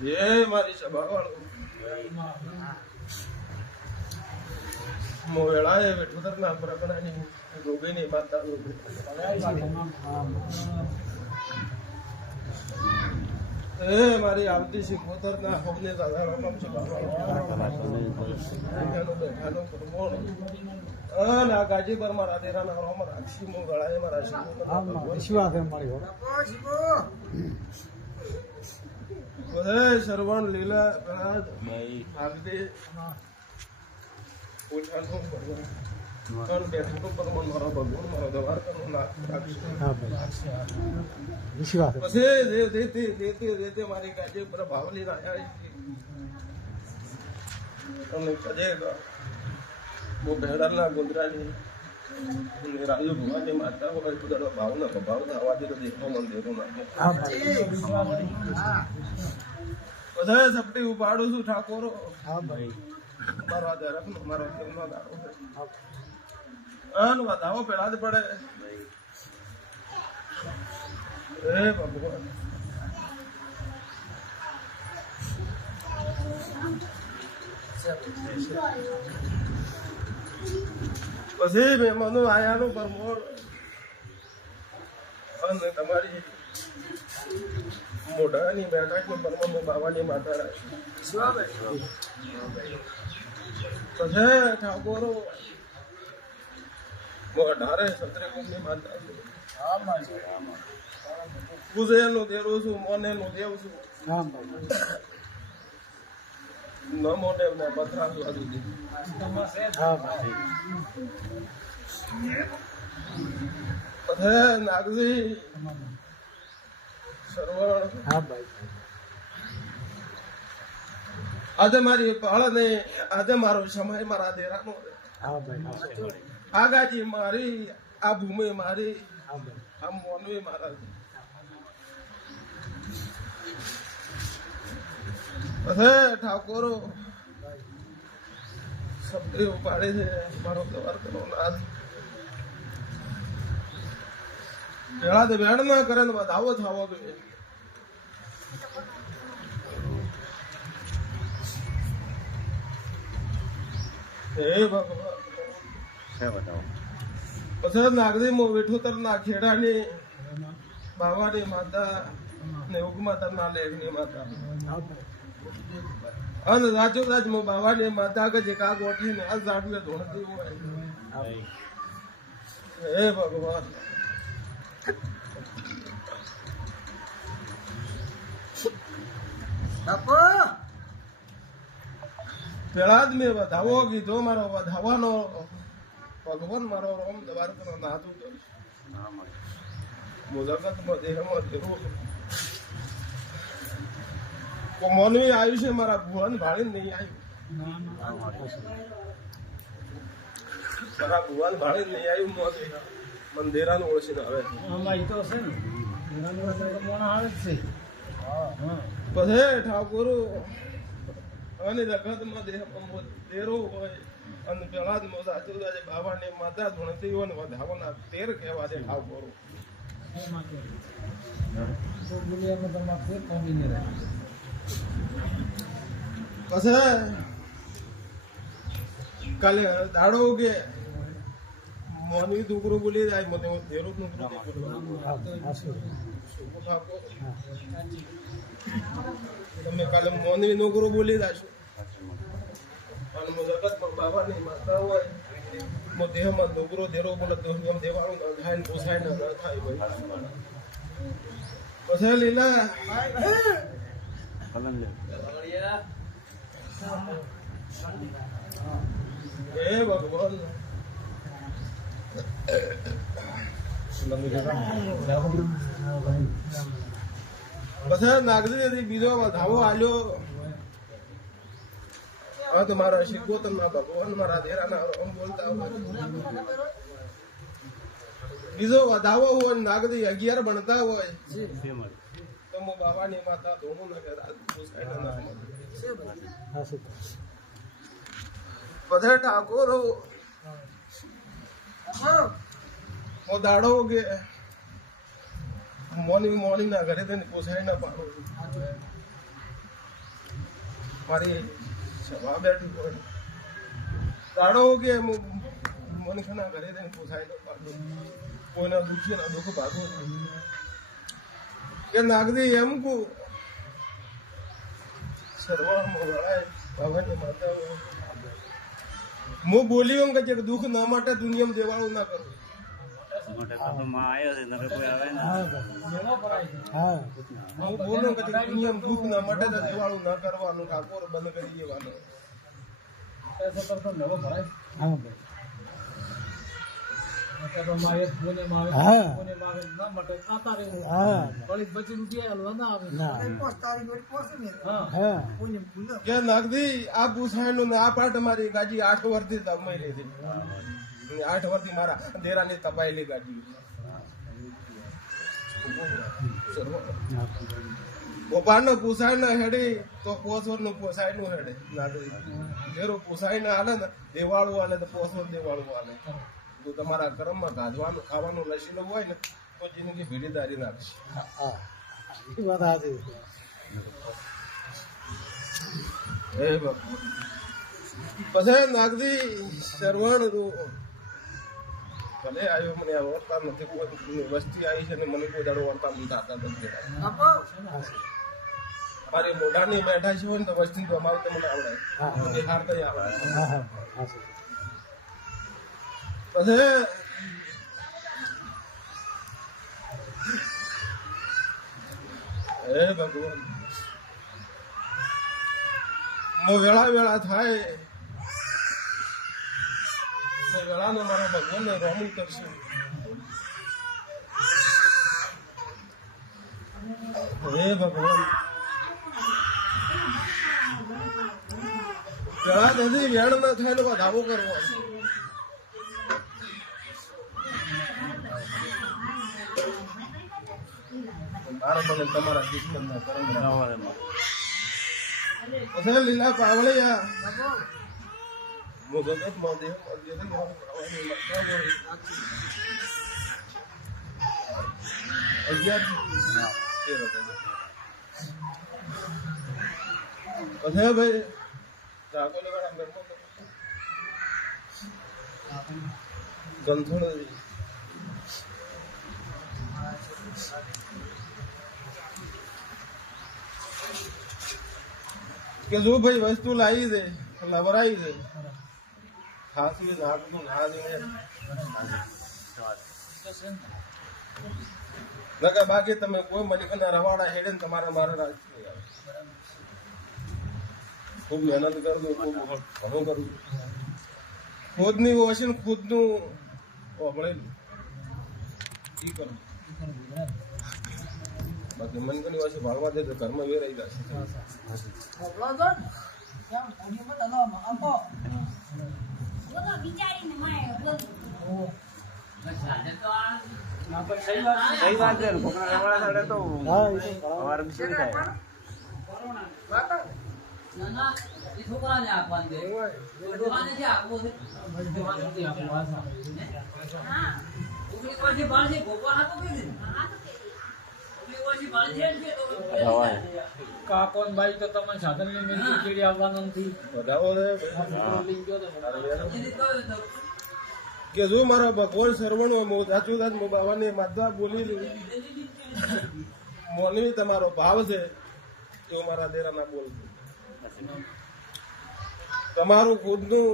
ये मारी सभा वालों मोवेला है बैठो तर ना पर अपना नहीं रोगे नहीं माता ए मारी आवती सिकोतर ना हमने दादा रकम सभा ना गाजी पर मारा देरा ना रोम राक्षी मो गड़ा है मारा शिवा है मारी हो ओए श्रवण लीला भाई आवती उठा लो और बैठो तो पर मन मारो भगवान मारो दवार करो ना हां भाई शिवा है बस देते मारी गाजी पर भावली ना आया तुमने कजेगा वो बेड़ला गुंदरानी राजू भगवान ने माता को इधर भावना भाव आवाज तो देखो मन देखो ना हां बस सबटी उपाड़ू सु ठाकुर हां भाई मारा दरक मारो केनो दाड़ो अन बताओ पेड़ा दे पड़े ए भगवान પછી મહેમાનો આયાનું પરમોળ અને તમારી મોઢાની બેઠકની પરમો બાવાની માતા રાખી પછી ઠાકોરો મોઢારે સત્રે કુંભની માતા પૂજેનું દેરું છું મોનેનું દેવ છું નમો દેવ ને પથરા સુવાદુ નાગજી સરવણ આજે મારી પાળ ને આજે મારો સમય મારા દેરાનો આગાજી મારી આ ભૂમિ મારી આ મોનવી મારા ઠાકોરો શબ્દ ઉપાડે છે મારો દવાર કરો નાથ પેલા તો વેણ ના કરે ને આવો થવો જોઈએ હે ભગવાન પછી નાગરી મો વિઠોતર ના ખેડાની બાવાની માતા ને ઉગમાતા ના લેખની માતા અન રાજો રાજ મો બાવાની માતા કે જે કા ગોઠી ને આ જાડવે ધોણતી હોય હે ભગવાન બાપા પેલા જ મેં વધાવો કીધો મારો વધાવાનો ભગવાન મારો રોમ દવાર કરો નાતું મુલાકાતમાં દેહમાં દેવો મોનવી આવ્યું છે મારા ભુવન ભાળી નહીં આવ્યું મારા ભુવન ભાળી નહીં આવ્યું મંદિરાનું ઓળખીને આવે પછી ઠાકોર અને જગતમાં દેરો હોય અને પેલા જ સાચું બાબાની માતા ધૂણતી હોય ને વધાવાના તેર કહેવા છે ઠાકોર પછી કાલે દાડો કે મોનવી દુકરો બોલી જાય મને દેરો તમે કાલે મોનવી નોકરો બોલી જાશો અને જગતમાં બાબાની માતા હોય મો દેહમાં નોકરો દેરો બોલે દેવાળું થાય ને પોસાય ને થાય ભાઈ પછી લીલા હે ભગવાન પછી નાગજી બીજો વધાવો આલ્યો તો મારા શિકોતર ના ભગવાન મારા દેરાના બોલતા બીજો વધાવો હોય નાગજી 11 બનતા હોય તો મો બાબાની માતા ધોણું ના બધા ઠાકોર મો દાડો કે મોની ના ઘરે પોસાય ના પાડો મારી સભા બેઠી હોય તાળો કે મને ખના ઘરે જઈને પૂછાય કોઈના દુઃખી ના દુઃખ ભાગો કે નાગદી એમ કો સર્વમાં વળાય ભવાની માતા હું બોલી હું કે દુઃખ ના માટે દુનિયામાં દેવાળું ના કરું હું બોલું કે દુનિયામાં દુઃખ ના માટે દેવાળું ના કરવાનું ઠાકોર બંધ કરી દેવાનું નાગદી આ પૂછાય નું આ પાટ મારી ગાજી 8 વર્ષથી તમાઈ લીધી 8 વર્ષથી મારા દેરાની તપાયેલી ગાજી ગોપાલ નો પૂછાય ને હેડી તો પોસવર નું પોસાય નું હેડે નાગદી જેરો પૂછાય ને હાલે ને દેવાળું હાલે તો પોસવર દેવાળું હાલે તો તમારા કર્મમાં ગાધવાનું ખાવાનું લસીનું હોય ને તો જિંદગી ભીડીદારી નાખશે પછી નાગદી સરવણ ભલે આવ્યો મને આ વર્તા નથી કોઈ વસ્તી આવી છે ને મને કોઈ દાડો વર્તા થતા નથી મારી મોઢાની બેઠા છે ને તો વસ્તી તો અમારી તો મને આવડે હાર કઈ આવડે પછી હે ભગવાન વેળા વેળા થાય વેળાને મારા ભગવાનને રોમું કરશું હે ભગવાન વેળા નથી વેણ ના થાય લોકો ધાવો કરવો તમારા દુશ્મનના કર્મ લીલા પાવળિયા જગતમાં દેહ ભાઈ ગંથણ કે જો ભાઈ વસ્તુ લાવી દે લવરાઈ દે ખાસી નાકનું ના દે નકા બાકી તમે કોઈ મલિકના રવાડા હેડે ને તમારા મારા રાજ ખૂબ મહેનત કરજો ખૂબ ઘણું કરવું ખુદની હશે ને ખુદનું મળેલું ઈ કરવું બાકી મનકની પાસે ભાળવા દે તો ઘરમાં વેરાઈ જશે કાકોન ભાઈ તો તમે સાધન લઈને ચીડી આવવાનું નથી કે જો મારા ભગવાન સરવણો સાચું બાવાની માતા બોલી મોનવી તમારો ભાવ છે તો મારા દેરાના બોલ તમારું ખુદનું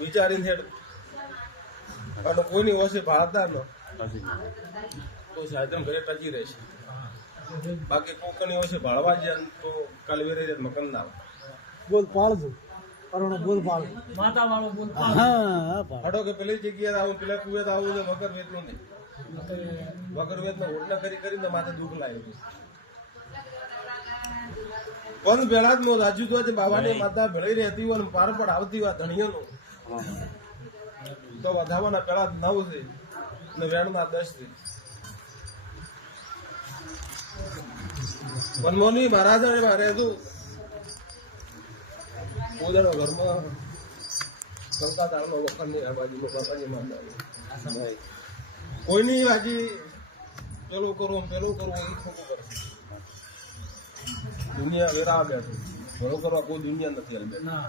વિચારીને હેડ અને કોઈની ઓછી ભાળતા ન તો સાધન ઘરે ટકી રહેશે બાકી કોકની ઓછી ભાળવા જાય તો કાલવેરે મકાન ના બોલ પાળજો બોલ પાળ માતા વાળો બોલ હડો કે પેલી જગ્યાએ આવું પેલા કુવે આવું ને વગર વેતનું નહીં વગર વેતનો હોટલા કરીને માથે દુઃખ લાવ્યું પણ ભેળા જ રાજુ તો બાવાની માતા ભેળી રહેતી હોય પાર પણ આવતી હોય ધણીઓનું તો વધાવાના પેલા 9 છે ને વેણના 10 છે મનમોની મહારાજ રહેતું પોતાનો ઘરમાં કરતા તારનો વખતની આ બાજુ બાપાની માતા કોઈની બાજી પેલું કરવું એ ખોટું કરશે દુનિયા વેરા બેઠું ઘણો કરવા કોઈ દુનિયા નથી હાલ બેઠું ના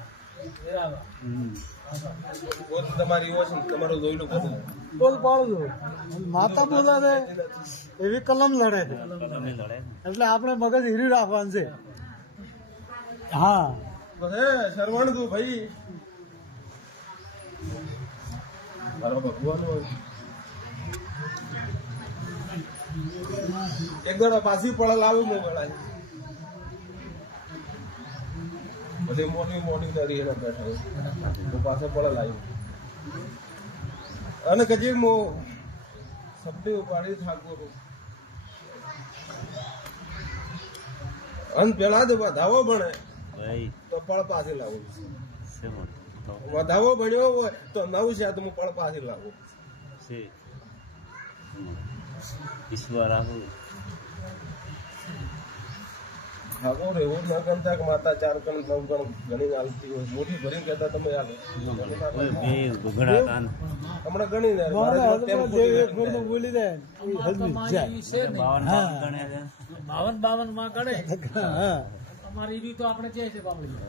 બરાબર પોત તમારી હોય છે ને તમારું જોયેલું બધું બોલ પાડું છું માતા બોલા છે એવી કલમ લડે છે એટલે આપણે મગજ હીરી રાખવાનું છે હા હે શરવણ તું ભાઈ મારો ભગવાન હોય એક દાડા પાછી પડે લાવું મો ગળાય પછી મોટી નરી એના બેઠા તો પાસે પડે લાવ્યું અને કજી મો સબડી ઉપાડી થાકું અન પેલા તો વધાવો બને તો પળ પાછી લાવું વધાવો બન્યો હોય તો નવ છે તો હું પળ પાછી લાવું ઈશ્વર ઠાકોર એવું ન ગણતા કે માતા 4 કણ 9 કણ ગણી હાલતી હોય મોટી ભરી કહેતા તમે હાલો હમણાં ગણી ને બોલી દે બાવન માં ગણે અમારી રીત તો આપણે જે છે બાબડી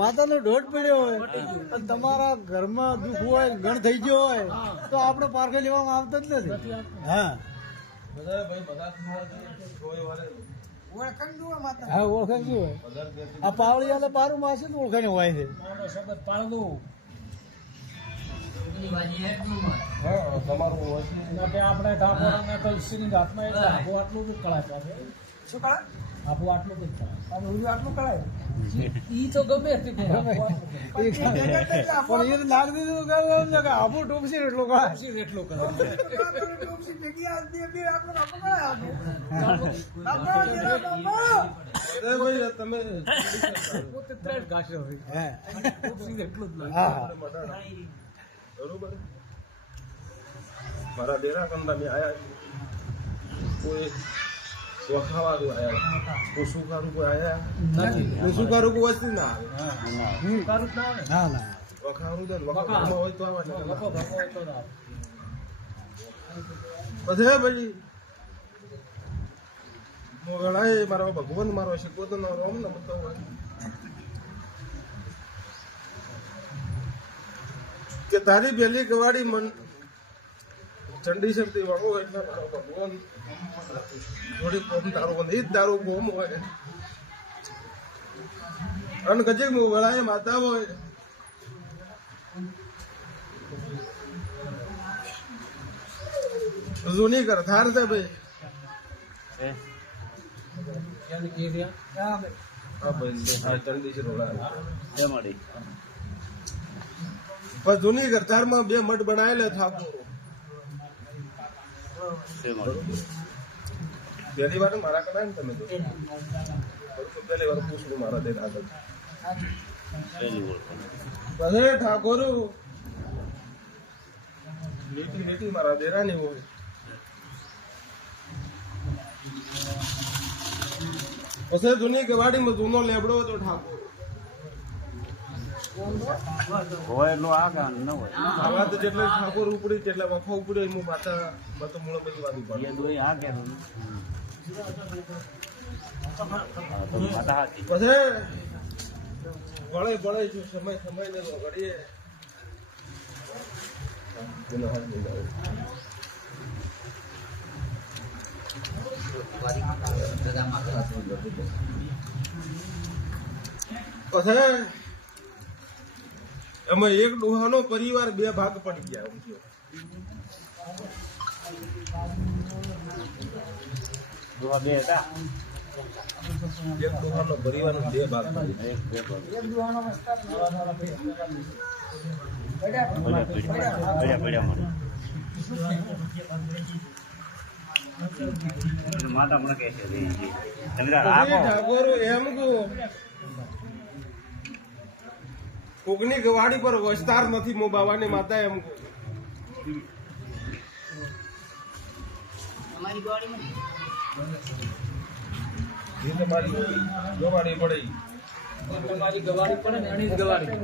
માતાનો દોઢ પડ્યો હોય અને તમારા ઘરમાં દુઃખ હોય ગણ થઈ ગયો હોય તો આપણે પારખે લેવામાં આવતા જ નથી હા બધા ભાઈ બધા કોઈ વારે હા ઓળખાણ શું હોય આ પાવળિયાને પારું માસે તો ઓળખાણ હોય છે પાળનું હા તમારું હોય આપણે ધાબોરાને તો ઈશ્વરની હાથમાં એટલે આબુ આટલું જ કળાય પાસે શું કરે આબુ આટલું જ કળાય આપણે આટલું કરાય ઈ તો ગમે તે પણ એને લાગ દીધું કે આબુ ટોપસી એટલું કરાય એટલું કરે ભાઈ તમે પોતે ત્રણ ઘાસે હોય હા એટલું જ હા બરોબર મારા ડેરા કંદા મેં આયા કોઈ વખાવાળું આયા કોઈ સુકારું કોઈ આયા સુકારું કોઈ વસ્તુ ના આવે ના ના વખાવાનું દે વખાવામાં હોય તો આવે પછી ભાઈ મોગળાએ મારો ભગવાન મારો શીખવતો નો રોમ ને બધો કે તારી પહેલી ગવાડી મન ચંડી શક્તિ વાળો એટલે મારો ભગવાન થોડી કોમ તારો નહીં તારો ગોમ હોય અને કજે મોગળાએ માતા હોય જૂની કરથાર છે ભાઈ હા ભાઈ ચંડી છે રોડા પણ જૂની કરતારમાં 2 મઠ બનાવેલા ઠાકોર પહેલી વાર મારા કદાચ ને તમે તો પહેલી વાર પૂછવું મારા દે આગળ પછી ઠાકોર લીટી મારા દેરાની હોય પછી જૂની ગવાડીમાં જૂનો લેબડો હતો ઠાકોર હોય એટલું આગળ ન હોય આવા તો જેટલા ઠાકોર ઉપડી તેટલા વફા ઉપડે હું માતા તો મૂળ બધી વાત ઉપર પછી વળે વળે છું સમય ને ઘડીએ પછી એમાં એક ડોહાનો પરિવાર 2 ભાગ પડી ગયા એક ડોહાનો પરિવાર 2 ભાગ પડી માતા મને કહે છે ઠાકોર એમ કોકની ગવાડી પર વસ્તાર નથી મો બાવાની માતા એમ એ તમારી ગવાડી પડે તમારી ગવાડી પડે ને એની જ ગવાડી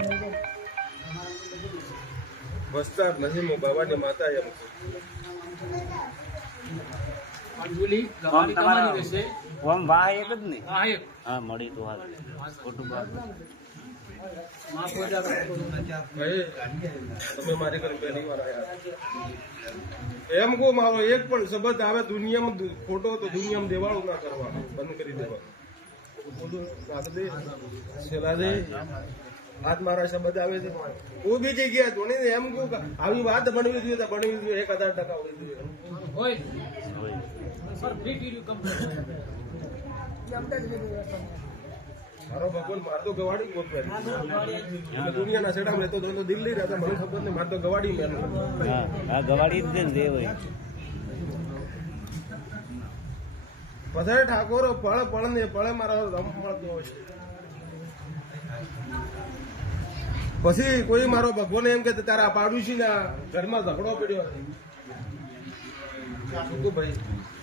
વસ્તાર નથી મો બાવાની માતા એમ અંજુલી ગવાળી તમારી રહેશે. ઓમ વાહ એક જ ને હા એક હા મળી તો હાલ ખોટું બાપ માં પૂજા કરો. ભાઈ તમે મારી ઘરે પહેલી વાર આવ્યા એમ કહો મારો એક પણ શબ્દ આવે દુનિયામાં ખોટો તો દુનિયામાં દેવાળું ના કરવાનું બંધ કરી દેવાનું બધું વાત દે સેલા દે આજ મારા શબ્દ આવે છે કોઈ બી જગ્યાએ ધોની એમ કહું કે આવી વાત બનવી જોઈએ તો બનવી જોઈએ 1000% હોવી જોઈએ હોય સર ફ્રી ટીવી કમ્પ્લીટ. મારો ભગવાન મારતો ગવાડી ગોત દુનિયાના સેડામાં રહેતો તો દિલ્હી રહેતા મને ખબર નહીં મારતો ગવાડી મેં હા આ ગવાડી જ દે ને દેવ હોય. પછી ઠાકોર પળ પળ ને પળે મારો રમ મળતો હોય પછી કોઈ મારો ભગવાન એમ કે તારા પાડોશી ના ઘરમાં ઝઘડો પડ્યો શું ભાઈ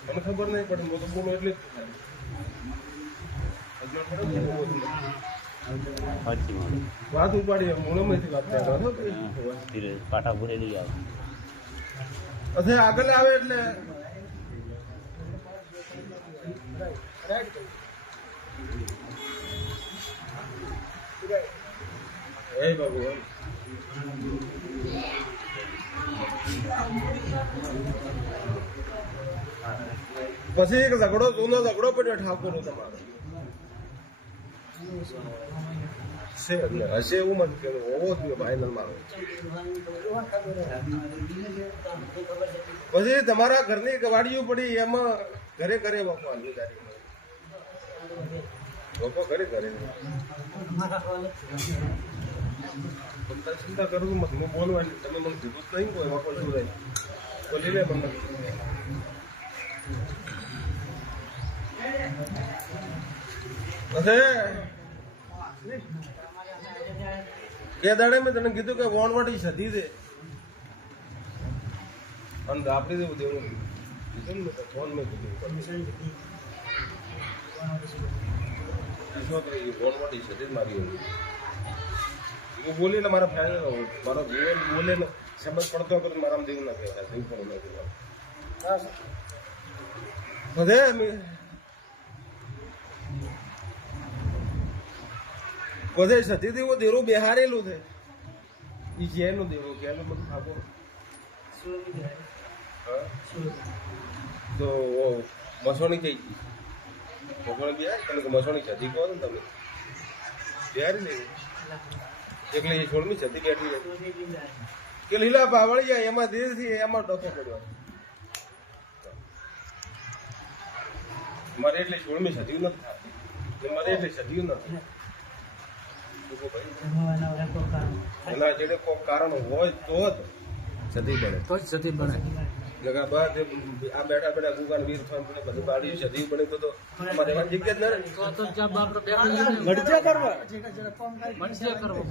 મને ખબર નહીં પડે હું તો બોલો એટલે સાચી વાત. વાત ઉપાડી મૂળમાંથી વાત કરતા ધીરે પાટા ભરેલી આવે પછી આગળ આવે એટલે હે ભગવાન પછી એક ઝઘડો જૂનો ઝઘડો પડ્યો ઠાકોર તમારો છે એટલે હશે એવું મત કે હોવો જોઈએ ફાઇનલ મારો પછી તમારા ઘરની ગવાડીઓ પડી એમાં ઘરે ઘરે વખવાનું વખો ઘરે ઘરે ચિંતા કરું છું હું બોલવાની તમે મને કીધું જ નહીં કોઈ વખો શું રહે બોલી લે મને એ દાડે મેં તને કીધું કે વોણવાટી સધી દે અને આપડી દેવું દેવું કીધું ને તો ફોન મેં કીધું વોણવાટી સધી જ મારી હું બોલી ને મારા ફેન મારો જીવન બોલે ને સમજ પડતો કે મારા દેવું ના કહેવાય દેવું પણ ના કહેવાય બધે બધે સતી દેવો દેરો બેહારેલું છે ઈ જેનું દેવો કે એનું બધું ખાબો તો મસોણી કઈ ગઈ મસોણી ગયા તમે મસોણી સતી કહો ને તમે બેહારી લેવી એટલે એ છોડમી સતી બેઠી કે લીલા પાવળી જાય એમાં ધીરેથી એમાં ડોકો પડ્યો મારે એટલે છોડમી સતી નથી થતી મારે એટલે સતી નથી એના જેને કોઈ કારણ હોય તો જ સતી બને તો જ સતી બને. આ બેઠા બેઠા ગુગાન વીર બધું ગાડી સદી બને તો અમારે એમાં જગ્યા જ ના રહે. તો ચાપ આપણે બેઠા મરજા કરવા મનસ્ય કરવો.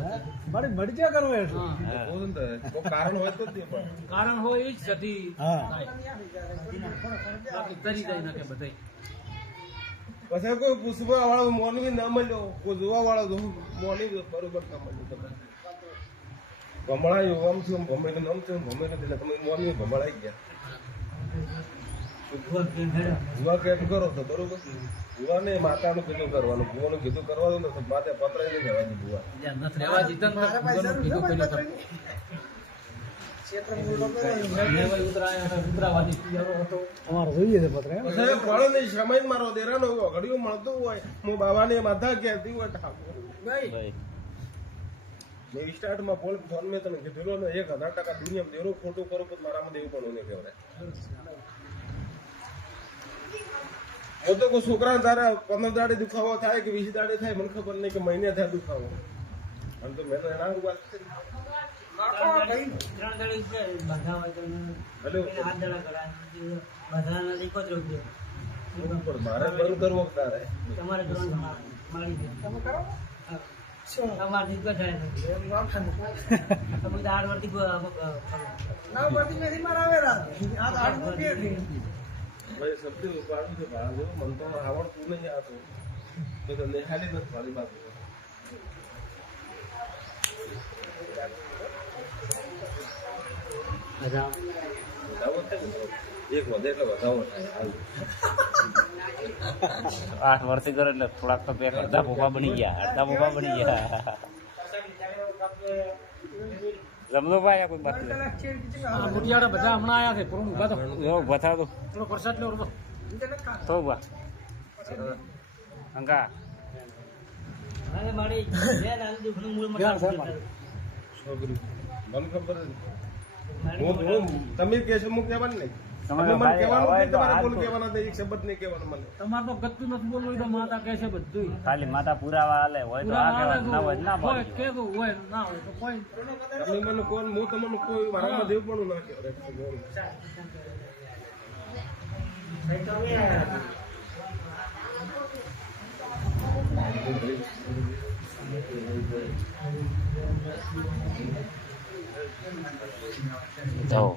મારી મરજા કરવા એટલે હા કોઈ કારણ હોય તો જ નહીં પણ કારણ હોય ઈ જ સતી હા. થાય. બાકી તરી જાય નાખે બધાય. પછી કોઈ પૂછવા વાળો મોનવી ના મળ્યો કોઈ જોવા વાળો મોની બરોબર ના મળ્યો ભમળાયું આમ થયું ભમે કે નમ થયું ભમે કે તમે મોની ભમળાઈ ગયા ભૂવા કેમ કરો તો બરોબર ભૂવાને માતાનું કીધું કરવાનું ભૂવાનું કીધું કરવાનું તો માથે પતરાઈ નહીં જવાની ભૂવા જ્યાં નથી રહેવા દીધા ને તો ભૂવાનું કીધું કર્યું તો. લેવાય ઉતરાવાદી પિયારો હતો. અમારે જોઈએ છે પત્ર પછી ફળ નહીં સમય મારો દેરાનો ઘડીઓ મળતો હોય હું બાબાને માથા કહેતી હોય ઠાકોર ભાઈ મેં સ્ટાર્ટમાં ફોન મેં તને કીધું ને 1000% દુનિયામાં દેરો ખોટું કરો તો મારામાં દેવું પણ નહીં કહેવાય હું તો કોઈ છોકરા તારા 15 દાડે દુખાવો થાય કે 20 દાડે થાય મને ખબર નહીં કે મહિને થાય દુખાવો આમ તો મેં તો એના વાત કરી મારે બંધ કરવો તારે ભાઈ સબ્જી ઉપાડું છે ભાડા જેવું મને તો આવડતું નહીં આવતું તો તને ખાલી નથી મારી બાજુ એક વધે એટલે વધાવો 8 વર્ષથી કરો એટલે થોડાક તો પેક અડધા પોપા બની ગયા જમલો ભાઈ કોઈ બાકી આ મુઠિયાળા બધા હમણાં આયા છે પૂરું ઉભા તો જો બતાવ તો થોડો પ્રસાદ લેવો તો તો બા અંકા છોકરી મને ખબર હું તમે કહેશો હું કહેવાનું નહીં તમે તમે મને ભાઈ કહેવાનું હવે નહીં, તો તમારે હાલ બોલ તો- કહેવાના નહીં, એક શબ્દ નહીં કહેવાનો મને તમારે તો ગતું નથી બોલવું તો માતા કહે છે બધું ખાલી માતા પુરાવા હાલે હોય તો આ કહેવાનું ના હોય તો ના હોય બોલજો. કેવું હોય ના હોય તો કોઈ તમે મને કોણ હું તમને કોઈ મારામાં દેવ પણ ના કહેવાય જાઓ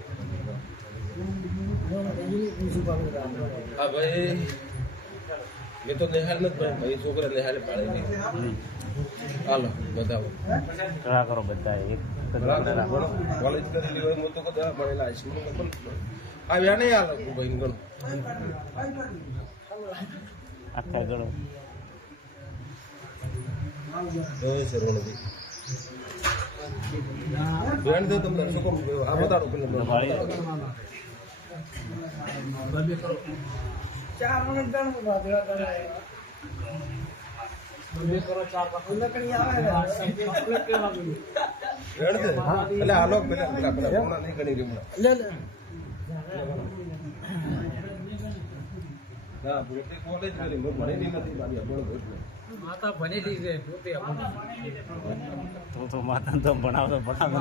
હા ભાઈ મેં તો નિહાળ નથી ભાઈ ભાઈ છોકરા નિહાળે પાડી દીધી હાલો બતાવો ટ્રા કરો બધા એક કોલેજ કરેલી હોય હું તો કદાચ ભણેલા હશે મને ખબર નથી. આવ્યા નહીં હાલો ભાઈ ગણો આખા ગણો સરવણભાઈ બેન તો તમને શું કહું આ બતાડો પેલા એટલે હાલો પેલા પેલા પેલા હમણાં નહીં ગણી રહ્યું ના પોતે કોલેજ કરી મેં ભણેલી નથી મારી અભણ એટલે માતા ભણેલી છે પોતે તો માતા તો ભણાવતો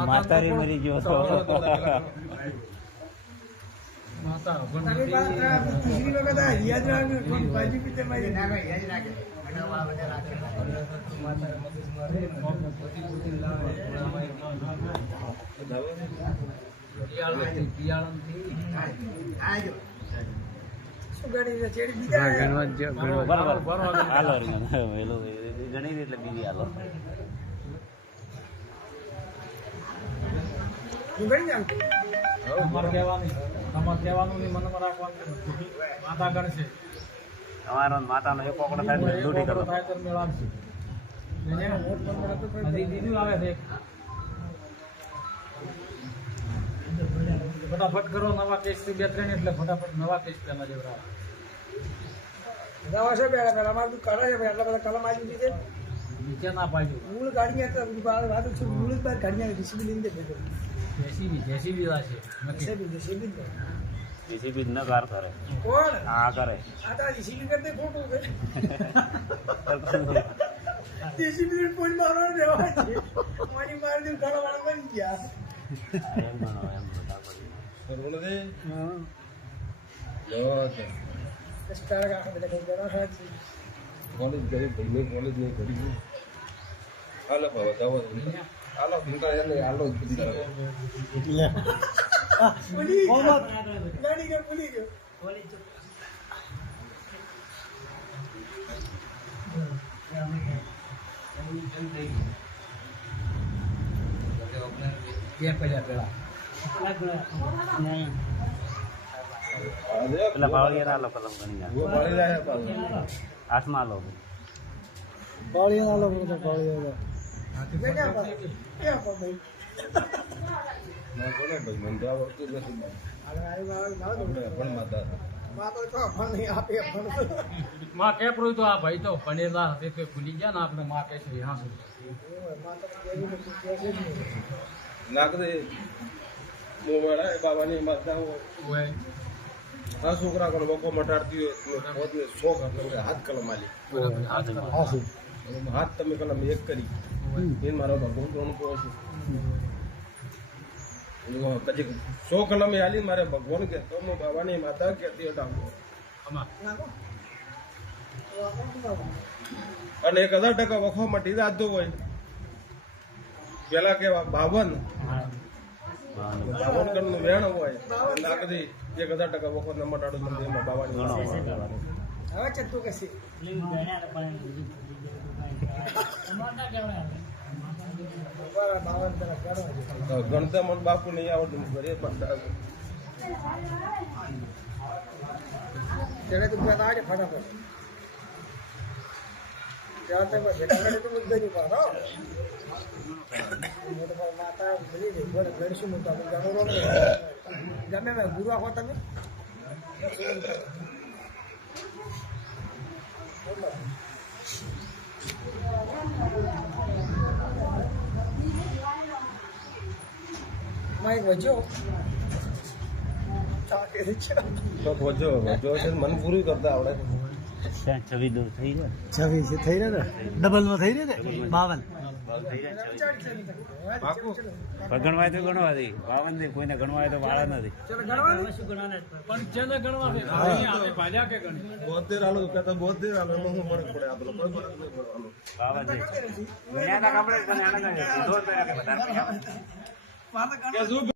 માતારી મરી ગયો તો માતા ભણેલી બરાબર હાલો પેલું ગણી એટલે બીજી હાલો તમારે કહેવાનું નહીં મનમાં રાખવાનું માતા ગણશે તમારો માતાનો એક કોકડો થાય તો દૂધી કરો થાય તો મેળવશે હજી બીજું આવે છે ફટાફટ કરો નવા કેસ થી 2-3 એટલે ફટાફટ નવા કેસ પેલા જેવડા નીચે ના પાડ્યું જેસીબી છે જેસીબી ન કાર કરે આ કરે એમ ગણો એમ સરવણભાઈ કોલેજ કરી ભાઈ મેં કોલેજ નહીં કરી હાલો બતાવો હાલો ભીંકા એને હાલો પેલા બાવળિયા ના લો કલમ ગણી ના મળી જાય પાછું હાથમાં લો ના કોને ભાઈ મને તો આવડતું જ નથી આપણે પણ માતા માં કે પ્રોય તો આ ભાઈ તો ભણેલા હતી તો ભૂલી ગયા ને આપણે માં કે છે હા નાખ દે મોવાળા એ બાબાની માતા હોય આ છોકરા કોને બકો મટાડતી હોય પોતને શોખ એટલે હાથ કલમ આલી બરાબર હાથમાં હાથ તમે કલમ એક કરી એ મારો ભગવાન કોણ કહો છું કદી 100 કલમે આલી મારે ભગવાન કે તો હું બાબાની માતા કહેતી હટાવો આમાં અને 1000% વખો મટી જાતો હોય પેલા કેવા 52 બાવન કણ નું વેણ હોય ના કદી 1000% વખો ન મટાડો મને એમાં બાબાની ગણતા મને બાપુ નહીં આવડતું ઘરે પણ ચડે તો પેલા આવે ફટાફટ ત્યાં તો જેટલા તો મુદ્દા નહીં પાડો મોટો માતા ભલી દે બોલે ઘર શું મોટા આપણે ગમે મેં ગુરુ આખો તમે માઇક વજો તો પહોંચો છે મન પૂરું કરતા આવડે ત્યાં 26 થઈ ગયા 26 થઈ રહ્યા ને ડબલમાં થઈ રહ્યા ને 52 પાકું ગણવાય તો ગણવા દે 52 ને કોઈને ગણવાય તો વાળા નથી પણ જેને ગણવા દે આપણે ભાલ્યા કે ગણી 72 આલો કહેતા 72 આલો એમાં શું ફરક પડે આપણને કોઈ ફરક નહીં પડવાનો 52 ગણ્યા તા આપણે ગણ્યા નથી 2 રૂપિયા કે વધારે